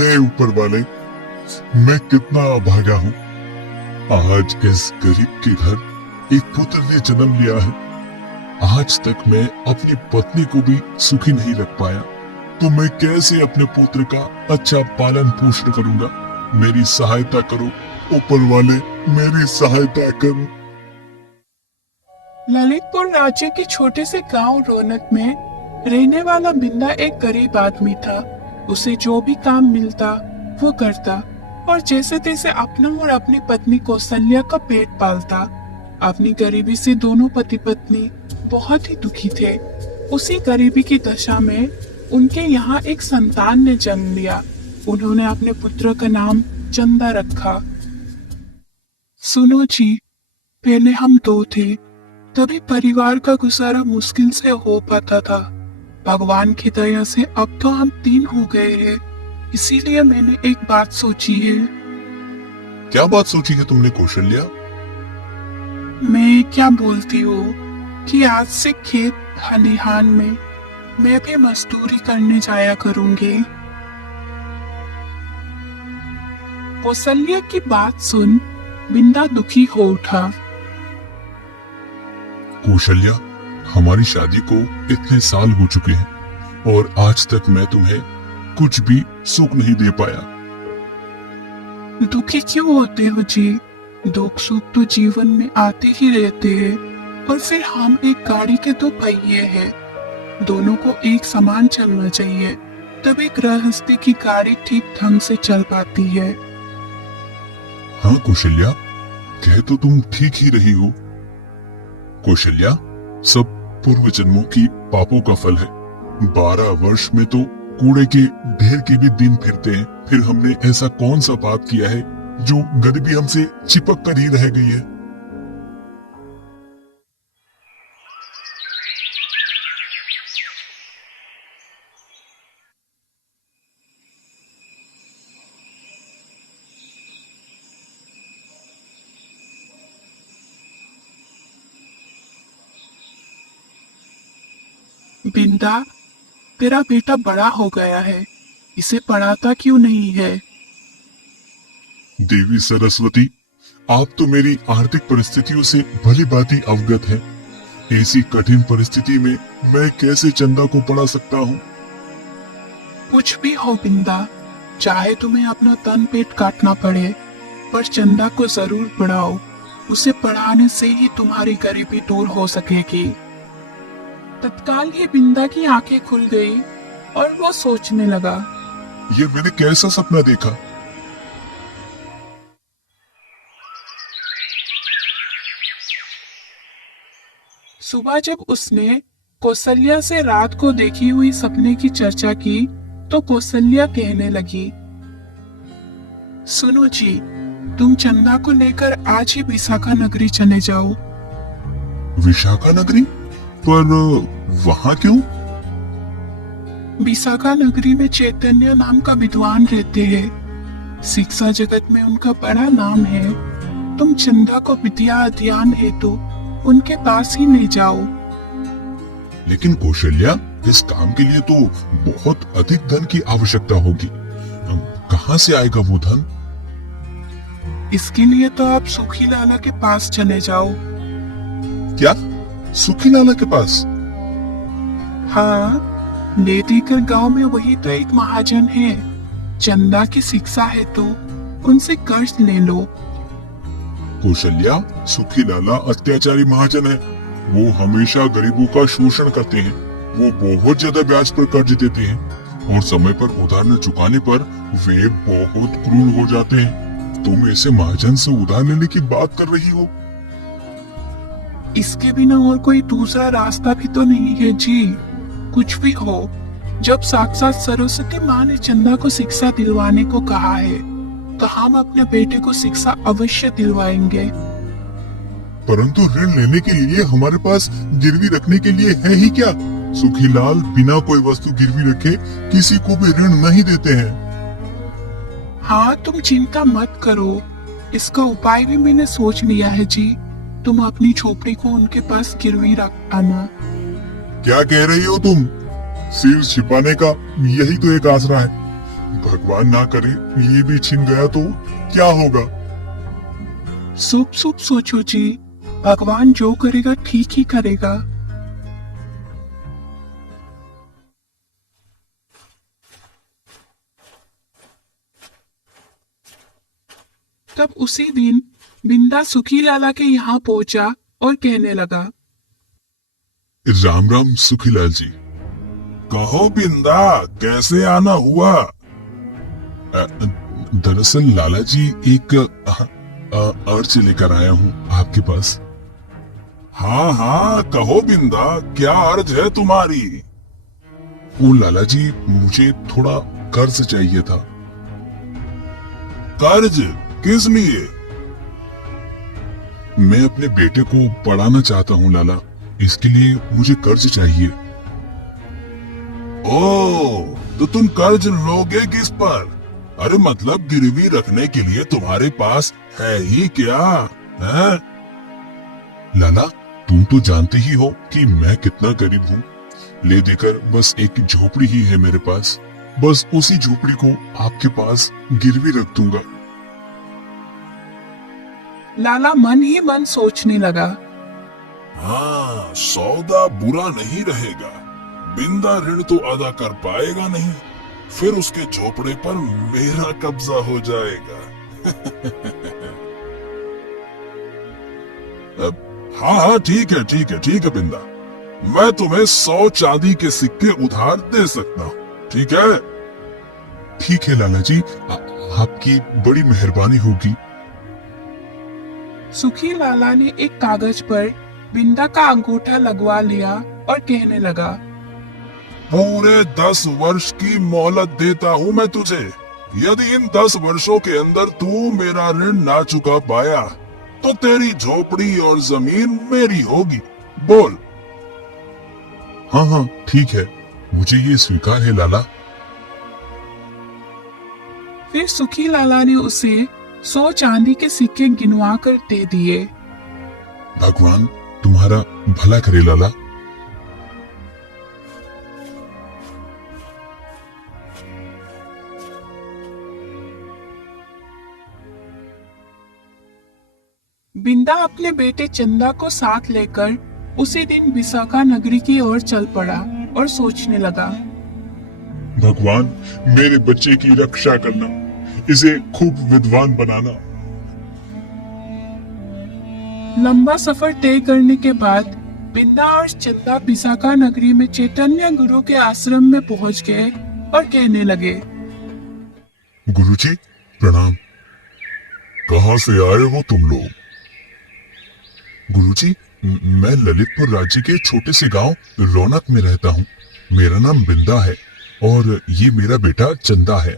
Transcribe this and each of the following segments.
हे ऊपर वाले, मैं कितना अभागा हूँ। आज इस गरीब के घर एक पुत्र ने जन्म लिया है। आज तक मैं अपनी पत्नी को भी सुखी नहीं रख पाया, तो मैं कैसे अपने पुत्र का अच्छा पालन पोषण करूंगा। मेरी सहायता करो ऊपर वाले, मेरी सहायता करो। ललितपुर राज्य के छोटे से गांव रौनक में रहने वाला बिंदा एक गरीब आदमी था। उसे जो भी काम मिलता वो करता और जैसे तैसे अपना और अपनी पत्नी कौशल्या का पेट पालता। अपनी गरीबी से दोनों पति पत्नी बहुत ही दुखी थे। उसी गरीबी की दशा में उनके यहाँ एक संतान ने जन्म लिया। उन्होंने अपने पुत्र का नाम चंदा रखा। सुनो जी, पहले हम दो थे, तभी परिवार का गुजारा मुश्किल से हो पाता था। भगवान की दया से अब तो हम 3 हो गए हैं। इसीलिए मैंने एक बात सोची है। क्या बात सोची है तुमने कौशल्या? मैं क्या बोलती हूँ कि आज से खेत खलिहान में मैं भी मजदूरी करने जाया करूंगी। कौशल्या की बात सुन बिंदा दुखी हो उठा। कौशल्या, हमारी शादी को इतने साल हो चुके हैं और आज तक मैं तुम्हें कुछ भी सुख नहीं दे पाया। दुखी क्यों होते हो जी? दुख सुख तो जीवन में आते ही रहते हैं। और फिर हम एक गाड़ी के 2 पहिए हैं। दोनों को एक समान चलना चाहिए, तभी गृहस्थी की गाड़ी ठीक ढंग से चल पाती है। हाँ कौशल्या, कह तो तुम ठीक ही रही हो। कौशल्या, सब पूर्व जन्मों की पापों का फल है। 12 वर्ष में तो कूड़े के ढेर के भी दिन फिरते हैं। फिर हमने ऐसा कौन सा पाप किया है जो गरीबी हमसे चिपक कर ही रह गई है। बिंदा, तेरा बेटा बड़ा हो गया है, इसे पढ़ाता क्यों नहीं है? देवी सरस्वती, आप तो मेरी आर्थिक परिस्थितियों से भली भांति अवगत हैं। ऐसी कठिन परिस्थिति में मैं कैसे चंदा को पढ़ा सकता हूँ? कुछ भी हो बिंदा, चाहे तुम्हें अपना तन पेट काटना पड़े, पर चंदा को जरूर पढ़ाओ। उसे पढ़ाने से ही तुम्हारी गरीबी दूर हो सकेगी। तत्काल ही बिंदा की आंखें खुल गई और वो सोचने लगा। ये मैंने कैसा सपना देखा? सुबह जब उसने कौशल्या से रात को देखी हुई सपने की चर्चा की, तो कौशल्या कहने लगी, सुनो जी, तुम चंदा को लेकर आज ही विशाखा नगरी चले जाओ। विशाखा नगरी? पर वहाँ क्यों? विशाखा नगरी में चैतन्य नाम का विद्वान रहते हैं। शिक्षा जगत में उनका बड़ा नाम है। तुम चंदा को विद्या अध्ययन हेतु उनके पास ही ले जाओ। लेकिन कौशल्या, इस काम के लिए तो बहुत अधिक धन की आवश्यकता होगी। कहाँ से आएगा वो धन? इसके लिए तो आप सुखी लाला के पास चले जाओ। क्या? सुखी लाला के पास? हाँ, ले देकर गांव में वही तो एक महाजन है। चंदा की शिक्षा है तो उनसे कर्ज ले लो। कौशल्या, सुखी लाला अत्याचारी महाजन है। वो हमेशा गरीबों का शोषण करते हैं। वो बहुत ज्यादा ब्याज पर कर्ज देते हैं और समय पर उधार न चुकाने पर वे बहुत क्रूर हो जाते हैं। तुम ऐसे महाजन से उधार लेने की बात कर रही हो? इसके बिना और कोई दूसरा रास्ता भी तो नहीं है जी। कुछ भी हो, जब साक्षात सरस्वती माँ ने चंदा को शिक्षा दिलवाने को कहा है, तो हम अपने बेटे को शिक्षा अवश्य दिलवाएंगे। परंतु ऋण लेने के लिए हमारे पास गिरवी रखने के लिए है ही क्या? सुखीलाल बिना कोई वस्तु गिरवी रखे किसी को भी ऋण नहीं देते हैं। हाँ, तुम चिंता मत करो, इसका उपाय भी मैंने सोच लिया है जी। तुम अपनी झोपड़ी को उनके पास गिरवी रख आना। क्या कह रही हो तुम? सिर छिपाने का यही तो एक आसरा है। भगवान ना करे ये भी छिन गया तो क्या होगा? शुभ शुभ सोचो जी, भगवान जो करेगा ठीक ही करेगा। तब उसी दिन बिंदा सुखी लाला के यहाँ पहुंचा और कहने लगा, राम राम सुखीलाल जी। कहो बिंदा, कैसे आना हुआ? दरअसल लाला जी एक अर्ज लेकर आया हूँ आपके पास। हाँ हाँ कहो बिंदा, क्या अर्ज है तुम्हारी? वो लाला जी, मुझे थोड़ा कर्ज चाहिए था। कर्ज किस लिए? मैं अपने बेटे को पढ़ाना चाहता हूँ लाला, इसके लिए मुझे कर्ज चाहिए। ओ, तो तुम कर्ज लोगे किस पर? अरे मतलब गिरवी रखने के लिए तुम्हारे पास है ही क्या? है? लाला, तुम तो जानते ही हो कि मैं कितना गरीब हूँ। ले देकर बस एक झोपड़ी ही है मेरे पास। बस उसी झोपड़ी को आपके पास गिरवी रख दूंगा। लाला मन ही मन सोचने लगा, हाँ, सौदा बुरा नहीं रहेगा। बिंदा ऋण तो अदा कर पाएगा नहीं, फिर उसके झोपड़े पर मेरा कब्जा हो जाएगा। हाँ हाँ ठीक है ठीक है ठीक है बिंदा, मैं तुम्हें 100 चांदी के सिक्के उधार दे सकता हूँ, ठीक है? ठीक है लाला जी, आपकी बड़ी मेहरबानी होगी। सुखी लाला ने एक कागज पर बिंदा का अंगूठा लगवा लिया और कहने लगा, पूरे 10 वर्ष की मोहलत देता हूँ मैं तुझे। यदि इन 10 वर्षों के अंदर तू मेरा ऋण ना चुका पाया तो तेरी झोपड़ी और जमीन मेरी होगी। बोल। हाँ हाँ ठीक है, मुझे ये स्वीकार है लाला। फिर सुखी लाला ने उसे 100 चांदी के सिक्के गिनवा कर दे दिए। भगवान तुम्हारा भला करे लाला। बिंदा अपने बेटे चंदा को साथ लेकर उसी दिन विशाखा नगरी की ओर चल पड़ा और सोचने लगा, भगवान मेरे बच्चे की रक्षा करना, इसे खूब विद्वान बनाना। लंबा सफर तय करने के बाद बिंदा और चंदा विशाखा नगरी में चैतन्य गुरु के आश्रम में पहुंच गए और कहने लगे, गुरुजी प्रणाम। कहाँ से आए हो तुम लोग? गुरुजी, मैं ललितपुर राज्य के छोटे से गांव रौनक में रहता हूँ। मेरा नाम बिंदा है और ये मेरा बेटा चंदा है।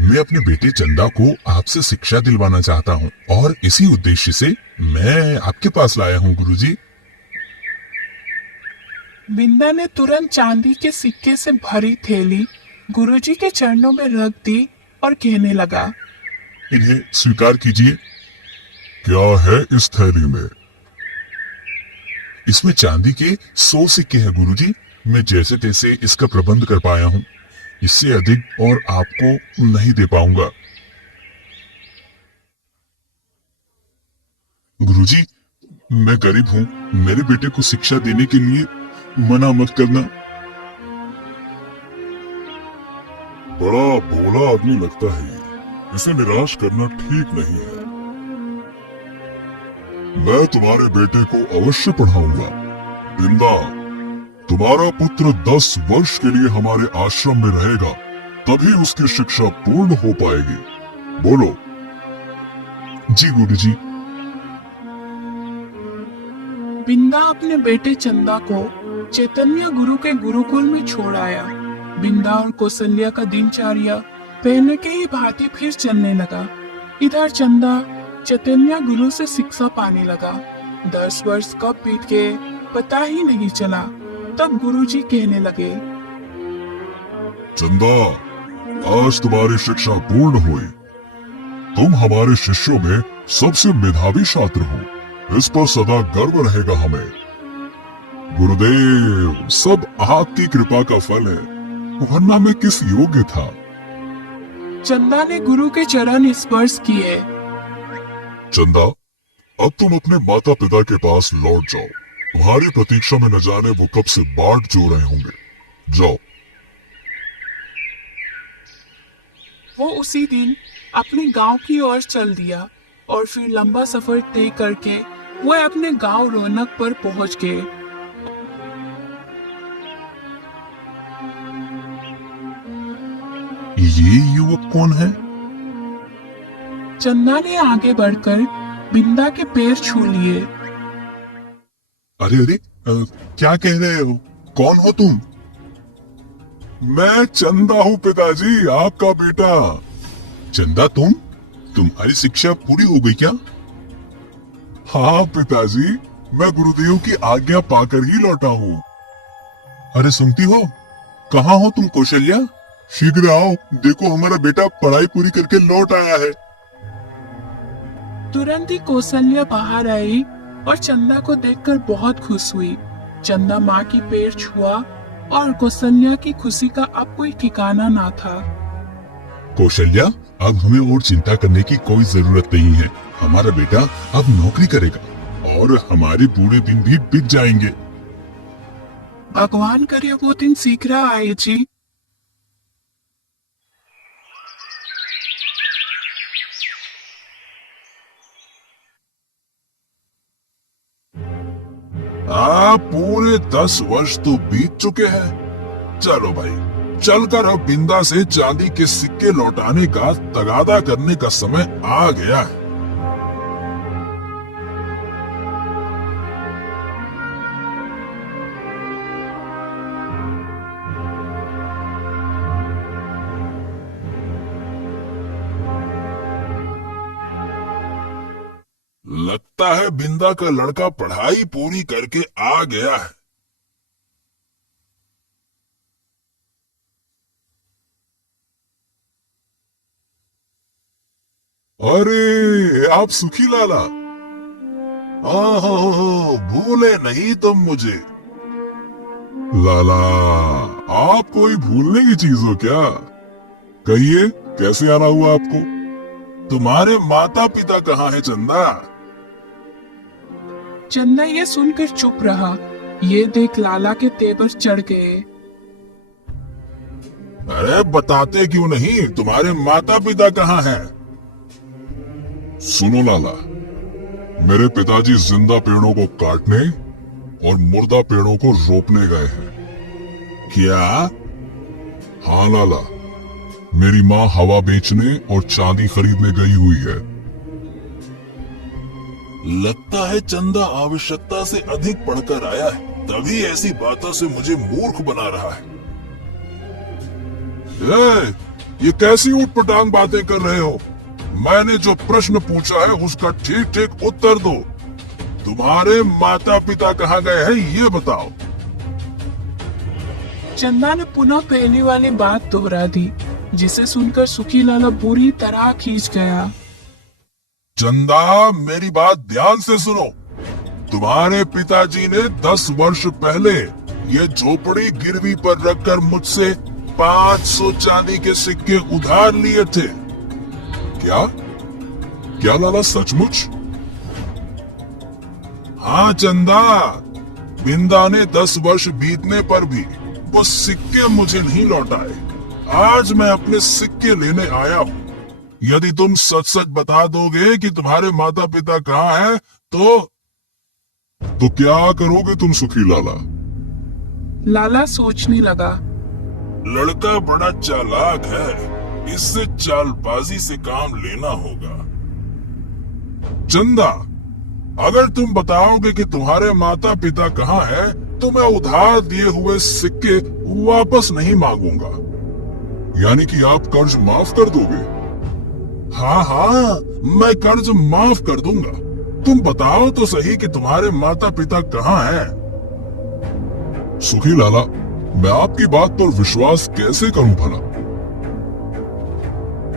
मैं अपने बेटे चंदा को आपसे शिक्षा दिलवाना चाहता हूँ और इसी उद्देश्य से मैं आपके पास लाया हूँ गुरुजी। बिंदा ने तुरंत चांदी के सिक्के से भरी थैली गुरुजी के चरणों में रख दी और कहने लगा, इन्हें स्वीकार कीजिए। क्या है इस थैली में? इसमें चांदी के 100 सिक्के हैं गुरुजी। मैं जैसे तैसे इसका प्रबंध कर पाया हूँ, इससे अधिक और आपको नहीं दे पाऊंगा। गुरुजी, मैं गरीब हूँ, मेरे बेटे को शिक्षा देने के लिए मना मत करना। बड़ा भोला आदमी लगता है ये, इसे निराश करना ठीक नहीं है। मैं तुम्हारे बेटे को अवश्य पढ़ाऊंगा। बिंदा, तुम्हारा पुत्र 10 वर्ष के लिए हमारे आश्रम में रहेगा, तभी उसकी शिक्षा पूर्ण हो पाएगी। बोलो। जी गुरुजी। बिंदा अपने बेटे चंदा को चैतन्य गुरु के गुरुकुल में छोड़ आया। बिंदा और कौशल्या का दिनचर्या पहले के ही भांति फिर चलने लगा। इधर चंदा चैतन्य गुरु से शिक्षा पाने लगा। 10 वर्ष कब बीत गए पता ही नहीं चला। तब गुरुजी कहने लगे, चंदा, आज तुम्हारी शिक्षा पूर्ण हुई। तुम हमारे शिष्यों में सबसे मेधावी छात्र हो, इस पर सदा गर्व रहेगा हमें। गुरुदेव, सब आपकी कृपा का फल है, वरना मैं किस योग्य था। चंदा ने गुरु के चरण स्पर्श किए। चंदा, अब तुम अपने माता पिता के पास लौट जाओ। तुम्हारी प्रतीक्षा में न जाने वो कब से बाट जो रहे होंगे। जाओ। वो उसी दिन अपने गांव की ओर चल दिया और फिर लंबा सफर तय करके वो अपने गांव रौनक पर पहुंच गए। ये युवक कौन है? चंदा ने आगे बढ़कर बिंदा के पैर छू लिए। अरे अरे, क्या कह रहे हो? कौन हो तुम? मैं चंदा हूँ पिताजी, आपका बेटा। चंदा, तुम्हारी शिक्षा पूरी हो गई क्या? हाँ पिताजी, मैं गुरुदेव की आज्ञा पाकर ही लौटा हूँ। अरे सुनती हो? कहाँ हो तुम कौशल्या? शीघ्र आओ, देखो हमारा बेटा पढ़ाई पूरी करके लौट आया है। तुरंत ही कौशल्या बाहर आई और चंदा को देखकर बहुत खुश हुई। चंदा माँ की पैर छुआ और कौशल्या की खुशी का अब कोई ठिकाना ना था। कौशल्या, अब हमें और चिंता करने की कोई जरूरत नहीं है। हमारा बेटा अब नौकरी करेगा और हमारे बूढ़े दिन भी बीत जाएंगे। भगवान करे वो दिन शीघ्र आए जी। पूरे 10 वर्ष तो बीत चुके हैं। चलो भाई, चलकर अब बिंदा से चांदी के सिक्के लौटाने का तगादा करने का समय आ गया है। लगता है बिंदा का लड़का पढ़ाई पूरी करके आ गया है। अरे आप सुखी लाला, भूले नहीं तुम मुझे। लाला, आप कोई भूलने की चीज हो क्या? कहिए, कैसे आना हुआ आपको? तुम्हारे माता पिता कहाँ है चंदा? चंदा ये सुनकर चुप रहा। ये देख लाला के तेवर चढ़ गए। अरे बताते क्यों नहीं, तुम्हारे माता पिता कहाँ हैं? सुनो लाला, मेरे पिताजी जिंदा पेड़ों को काटने और मुर्दा पेड़ों को रोपने गए हैं। क्या? हाँ लाला, मेरी माँ हवा बेचने और चांदी खरीदने गई हुई है। लगता है चंदा आवश्यकता से अधिक पढ़कर आया है, तभी ऐसी बातों से मुझे मूर्ख बना रहा है। ये कैसी ऊटपटांग बातें कर रहे हो? मैंने जो प्रश्न पूछा है उसका ठीक ठीक उत्तर दो। तुम्हारे माता पिता कहाँ गए हैं ये बताओ। चंदा ने पुनः पहली वाली बात दोहरा दी, जिसे सुनकर सुखी लाला बुरी तरह खींच गया। चंदा, मेरी बात ध्यान से सुनो। तुम्हारे पिताजी ने 10 वर्ष पहले ये झोपड़ी गिरवी पर रखकर मुझसे 500 चांदी के सिक्के उधार लिए थे। क्या? क्या लाला, सचमुच? हाँ चंदा, बिंदा ने 10 वर्ष बीतने पर भी वो सिक्के मुझे नहीं लौटाए। आज मैं अपने सिक्के लेने आया हूँ। यदि तुम सच सच बता दोगे कि तुम्हारे माता पिता कहाँ हैं, तो क्या करोगे तुम सुखी लाला? लाला सोचने लगा। लड़का बड़ा चालाक है, इससे चालबाजी से काम लेना होगा। चंदा, अगर तुम बताओगे कि तुम्हारे माता पिता कहाँ हैं, तो मैं उधार दिए हुए सिक्के वापस नहीं मांगूंगा। यानी कि आप कर्ज माफ कर दोगे? हाँ, मैं कर्ज माफ कर दूंगा। तुम बताओ तो सही कि तुम्हारे माता पिता कहाँ हैं? सुखी लाला, मैं आपकी बात पर विश्वास कैसे करूं भला?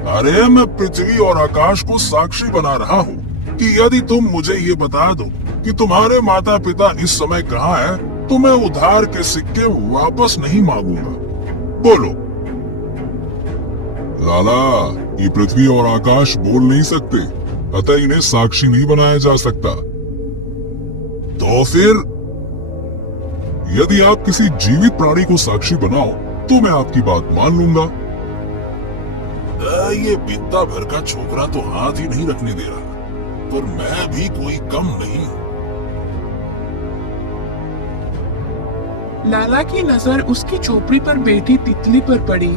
अरे मैं पृथ्वी और आकाश को साक्षी बना रहा हूँ कि यदि तुम मुझे ये बता दो कि तुम्हारे माता पिता इस समय कहाँ हैं, तो मैं उधार के सिक्के वापस नहीं मांगूंगा। बोलो। लाला, ये पृथ्वी और आकाश बोल नहीं सकते, अतः इन्हें साक्षी नहीं बनाया जा सकता। तो फिर यदि आप किसी जीवित प्राणी को साक्षी बनाओ तो मैं आपकी बात मान लूंगा। ये बिद्दा भर का छोकरा तो हाथ ही नहीं रखने दे रहा, पर मैं भी कोई कम नहीं। लाला की नजर उसकी झोपड़ी पर बैठी तितली पर पड़ी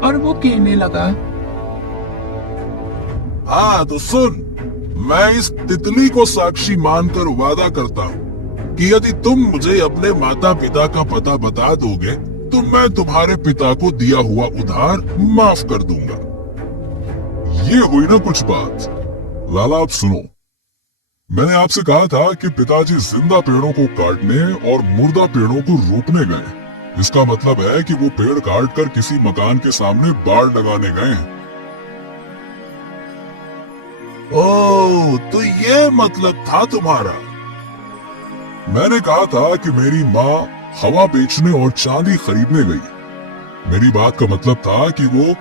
और वो कहने लगा, हाँ तो सुन, मैं इस तितली को साक्षी मानकर वादा करता हूँ कि यदि तुम मुझे अपने माता पिता का पता बता दोगे तो मैं तुम्हारे पिता को दिया हुआ उधार माफ कर दूंगा। ये हुई ना कुछ बात। लाला आप सुनो, मैंने आपसे कहा था कि पिताजी जिंदा पेड़ों को काटने और मुर्दा पेड़ों को रोपने गए। इसका मतलब है कि वो पेड़ काट कर किसी मकान के सामने बाड़ लगाने गए हैं। ओह, तो ये मतलब था तुम्हारा। मैंने कहा था कि मेरी माँ हवा बेचने और चांदी खरीदने गई। मेरी बात का मतलब था कि वो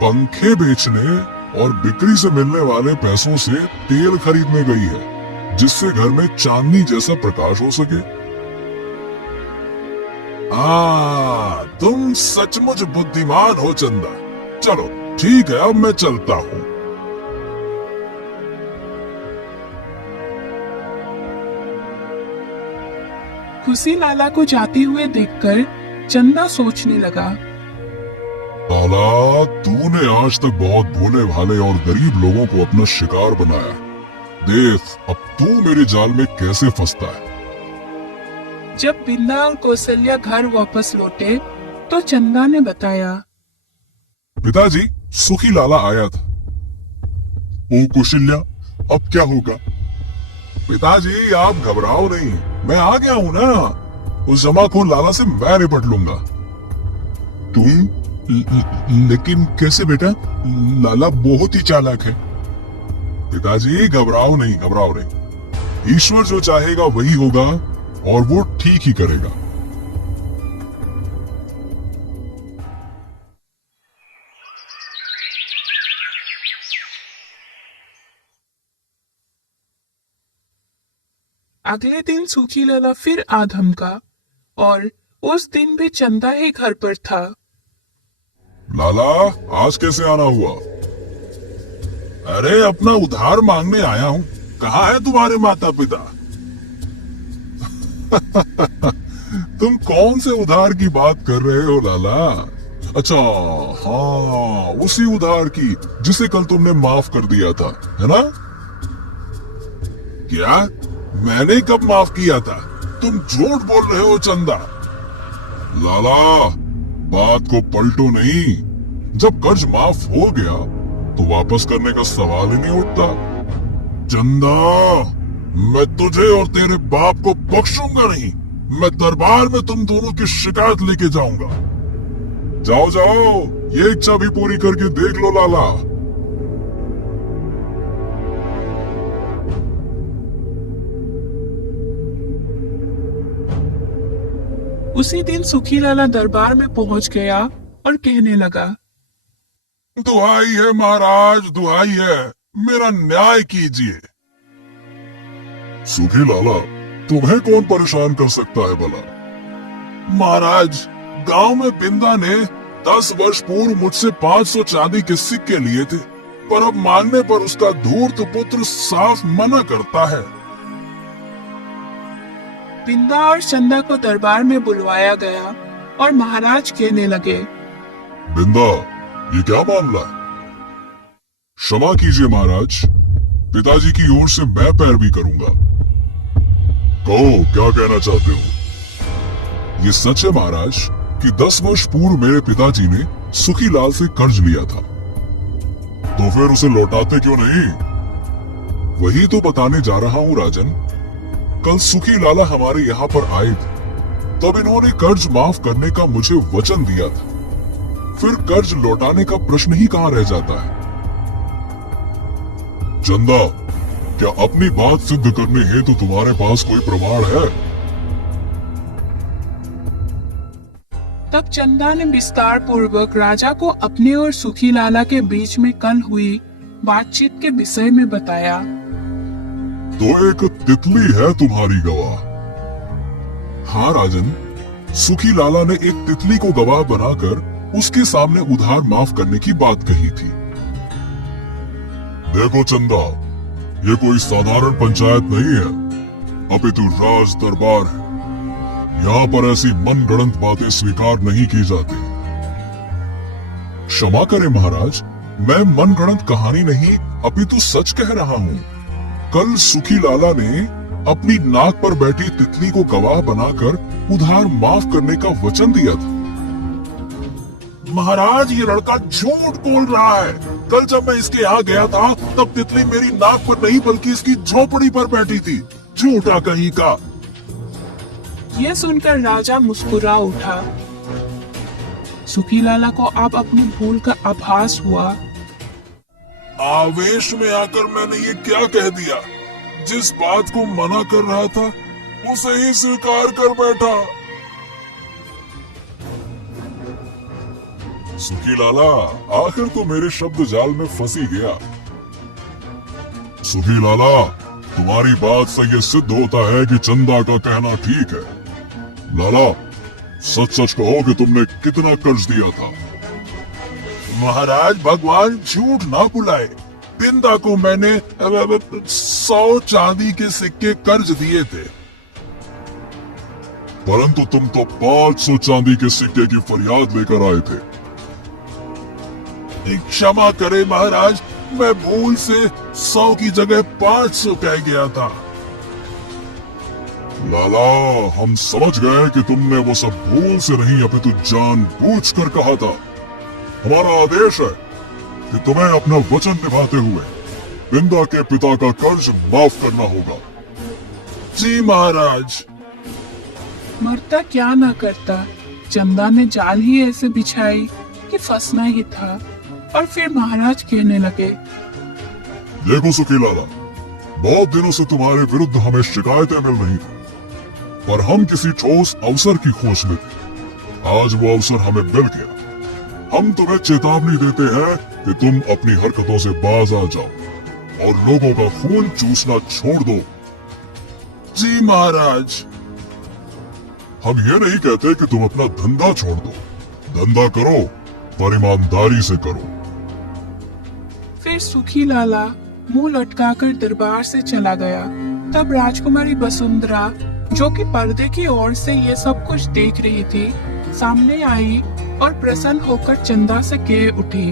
पंखे बेचने और बिक्री से मिलने वाले पैसों से तेल खरीदने गई है, जिससे घर में चांदनी जैसा प्रकाश हो सके। तुम सचमुच बुद्धिमान हो चंदा। चलो ठीक है, अब मैं चलता हूँ। खुशी लाला को जाते हुए देखकर चंदा सोचने लगा, लाला, तूने आज तक बहुत भोले भाले और गरीब लोगों को अपना शिकार बनाया। देख अब तू मेरे जाल में कैसे फंसता है। जब बिंदा और कौशल्या घर वापस लौटे तो चंदा ने बताया, पिताजी, सुखी लाला आया था। ओ कौशल्या, अब क्या होगा? पिताजी आप घबराओ नहीं, मैं आ गया हूँ ना। उस जमाखोर लाला से मैं निपट लूंगा। तुम? लेकिन कैसे बेटा? लाला बहुत ही चालाक है। पिताजी घबराओ नहीं, घबराओ नहीं। ईश्वर जो चाहेगा वही होगा और वो ठीक ही करेगा। अगले दिन सूखी लाला फिर आ धमका और उस दिन भी चंदा ही घर पर था। लाला, आज कैसे आना हुआ? अरे अपना उधार मांगने आया हूँ। कहाँ है तुम्हारे माता पिता? तुम कौन से उधार की बात कर रहे हो लाला? अच्छा, हाँ, उसी उधार की जिसे कल तुमने माफ कर दिया था, है ना? क्या? मैंने कब माफ किया था? तुम झूठ बोल रहे हो चंदा। लाला, बात को पलटो नहीं। जब कर्ज माफ हो गया तो वापस करने का सवाल ही नहीं उठता। चंदा, मैं तुझे और तेरे बाप को बख्शूंगा नहीं। मैं दरबार में तुम दोनों की शिकायत लेके जाऊंगा। जाओ जाओ, ये इच्छा भी पूरी करके देख लो लाला। उसी दिन सुखी लाला दरबार में पहुंच गया और कहने लगा, दुहाई है महाराज, दुहाई है, मेरा न्याय कीजिए। सुखी लाला, तुम्हें कौन परेशान कर सकता है भला? महाराज, गांव में बिंदा ने 10 वर्ष पूर्व मुझसे 500 चांदी के सिक्के लिए थे, पर अब मांगने पर उसका धूर्त पुत्र साफ मना करता है। बिंदा और चंदा को दरबार में बुलवाया गया और महाराज कहने लगे, बिंदा, ये क्या मामला है? क्षमा कीजिए महाराज, पिताजी की ओर से मैं पैरवी करूंगा। कहो, क्या कहना चाहते हो? ये सच है महाराज कि 10 वर्ष पूर्व मेरे पिताजी ने सुखी लाल से कर्ज लिया था। तो फिर उसे लौटाते क्यों नहीं? वही तो बताने जा रहा हूँ राजन। कल सुखी लाला हमारे यहाँ पर आए थे, तब इन्होंने कर्ज माफ करने का मुझे वचन दिया था। फिर कर्ज लौटाने का प्रश्न ही कहाँ रह जाता है। चंदा, क्या अपनी बात सिद्ध करने हेतु तुम्हारे पास कोई प्रमाण है? तब चंदा ने विस्तार पूर्वक राजा को अपने और सुखी लाला के बीच में कल हुई बातचीत के विषय में बताया। तो एक तितली है तुम्हारी गवाह? हाँ राजन, सुखी लाला ने एक तितली को गवाह बनाकर उसके सामने उधार माफ करने की बात कही थी। देखो चंदा, ये कोई साधारण पंचायत नहीं है, अपितु राज दरबार है। यहाँ पर ऐसी मनगढ़ंत बातें स्वीकार नहीं की जाती। क्षमा करें महाराज, मैं मनगढ़ंत कहानी नहीं अपितु सच कह रहा हूँ। कल सुखी लाला ने अपनी नाक पर बैठी तितली को गवाह बनाकर उधार माफ करने का वचन दिया था। महाराज, ये लड़का झूठ बोल रहा है। कल जब मैं इसके यहाँ गया था तब तितली मेरी नाक पर नहीं बल्कि इसकी झोपड़ी पर बैठी थी। झूठा कहीं का। यह सुनकर राजा मुस्कुरा उठा। सुखी लाला को अब अपनी भूल का आभास हुआ। आवेश में आकर मैंने ये क्या कह दिया। जिस बात को मना कर रहा था उसे ही स्वीकार कर बैठा। सुखी लाला, आखिर तो मेरे शब्द जाल में फंसी गया। सुखी लाला, तुम्हारी बात से ये सिद्ध होता है कि चंदा का कहना ठीक है। लाला, सच सच कहो कि तुमने कितना कर्ज दिया था? महाराज, भगवान झूठ ना बुलाए। बिंदा को मैंने 100 चांदी के सिक्के कर्ज दिए थे। परंतु तुम तो 500 चांदी के सिक्के की फरियाद लेकर आए थे। क्षमा करे महाराज, मैं भूल से 100 की जगह 500 कह गया था। लाला, हम समझ गए कि तुमने वो सब भूल से नहीं अपितु जानबूझकर कहा था। हमारा आदेश है कि तुम्हें अपना वचन निभाते हुए बिंदा के पिता का कर्ज माफ करना होगा। जी महाराज। मरता क्या ना करता। चंदा ने जाल ही ऐसे बिछाई कि फंसना ही था। और फिर महाराज कहने लगे, देखो सुखी लाला, बहुत दिनों से तुम्हारे विरुद्ध हमें शिकायतें मिल रही थी, पर हम किसी ठोस अवसर की खोज में थे। आज वो अवसर हमें मिल गया। हम तुम्हें चेतावनी देते हैं कि तुम अपनी हरकतों से बाज आ जाओ और लोगों का खून चूसना छोड़ दो। जी महाराज। हम ये नहीं कहते कि तुम अपना धंधा छोड़ दो। धंधा करो, पर ईमानदारी से करो। फिर सुखी लाला मुंह लटकाकर दरबार से चला गया। तब राजकुमारी वसुंधरा, जो कि पर्दे की ओर से ये सब कुछ देख रही थी, सामने आई और प्रसन्न होकर चंदा से कह उठी,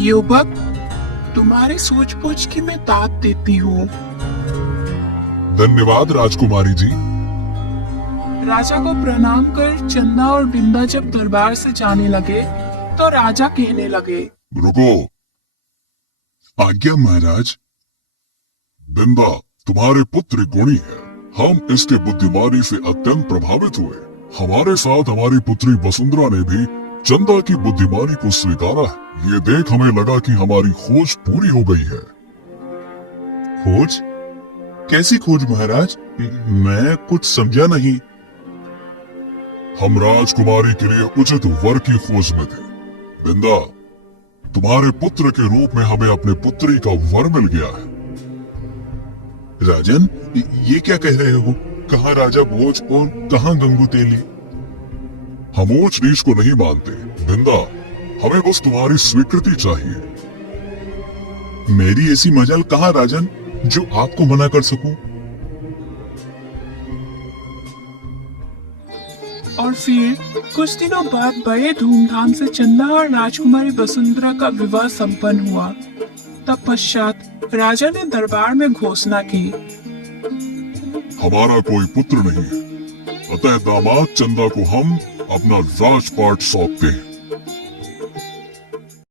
युवक, तुम्हारी सूझबूझ की मैं दाद देती हूँ। धन्यवाद राजकुमारी जी। राजा को प्रणाम कर चंदा और बिंदा जब दरबार से जाने लगे तो राजा कहने लगे, रुको। आज्ञा महाराज। बिंदा तुम्हारे पुत्र गुणी है। हम इसके बुद्धिमानी से अत्यंत प्रभावित हुए। हमारे साथ हमारी पुत्री वसुंधरा ने भी चंदा की बुद्धिमानी को स्वीकारा है। ये देख हमें लगा कि हमारी खोज पूरी हो गई है। खोज? कैसी खोज महाराज? मैं कुछ समझा नहीं। हम राजकुमारी के लिए उचित वर की खोज में थे। बिंदा, तुम्हारे पुत्र के रूप में हमें अपने पुत्री का वर मिल गया है। राजन, ये क्या कह रहे हो? कहाँ राजा भोज और कहाँ गंगू तेली? हम ऊंच नीच को नहीं मानते बिंदा, हमें बस तुम्हारी स्वीकृति चाहिए। मेरी ऐसी मजाल कहाँ राजन जो आपको मना कर सकूं? और फिर कुछ दिनों बाद बड़े धूमधाम से चंदा और राजकुमारी वसुंधरा का विवाह संपन्न हुआ। तत्पश्चात राजा ने दरबार में घोषणा की, हमारा कोई पुत्र नहीं है, अतः दामाद चंदा को हम अपना राजपाट सौंपते हैं।